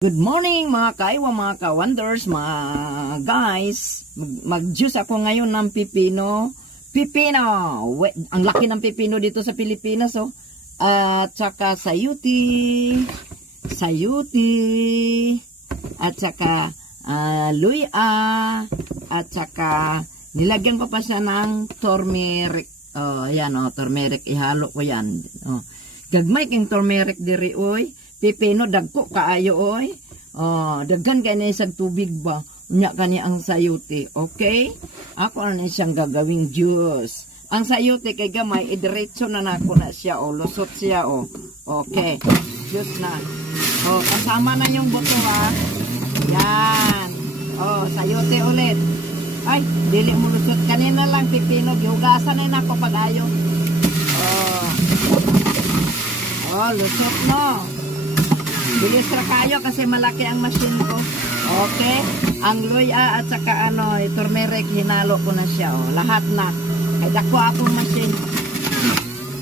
Good morning mga kaiwa, mga ka-wonders, mga guys. Mag-juice ako ngayon ng pipino. Ang laki ng pipino dito sa Pilipinas, oh. At saka sayuti. At saka luya. At saka nilagyan ko pa siya ng turmeric. Oh, yan, oh, turmeric. Ihalo ko yan. Oh. Gagmay king turmeric diri, oy. Pipino dagko kaayo oy. Oh, daghan kay na isang tubig ba. Unya kani ang sayote, okay? Ako na siyang gagawing juice. Ang sayote kay gamay idiretso na nako na siya oh, lusot siya oh. Okay. Juice na. Oh, kasama na yung buto ha. Yan. Oh, sayote ulit. Ay, dili mo lusot kanina lang pipino, gihugasan na nako padayo. Oh. Oh, lusot no. Bilis ra kayo kasi malaki ang machine ko. Okay? Ang luya at saka turmeric, hinalo ko na siya. Oh. Lahat na. Kaya dako akong machine.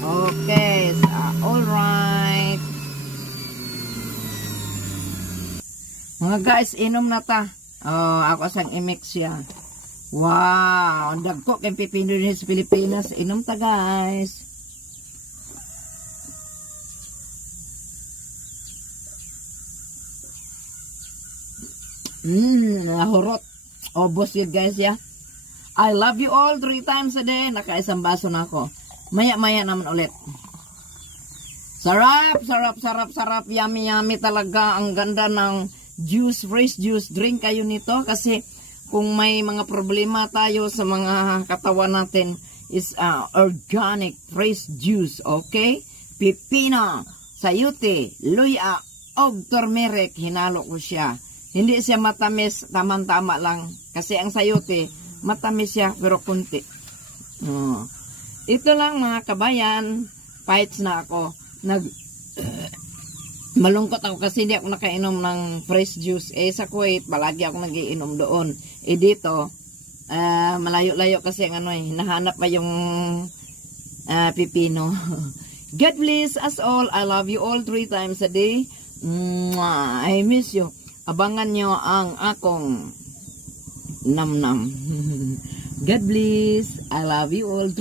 Okay. So, alright. Mga guys, inom na ta. Oh, ako sang i-mix siya. Wow. Ang dagko kay pipino din sa Pilipinas. Inom ta guys. Nahurot. Obos yun guys, yeah. I love you all 3 times a day. Nakaisang baso na ako. Maya-maya naman ulit. Sarap. Yummy talaga. Ang ganda ng juice, fresh juice. Drink kayo nito kasi kung may mga problema tayo sa mga katawan natin is organic, fresh juice, okay? Pipino, sayuti, luya, og turmeric. Hinalo ko siya. Hindi siya matamis, tamang-tama lang. Kasi ang sayote, matamis siya, pero kunti. Ito lang mga kabayan, fights na ako. Malungkot ako kasi hindi ako nakainom ng fresh juice. Sa Kuwait, palagi ako nagiinom doon. Dito, malayo-layo kasi hinahanap pa yung pipino. God bless us all. I love you all 3 times a day. I miss you. Abangan nyo ang akong nam-nam. God bless. I love you all.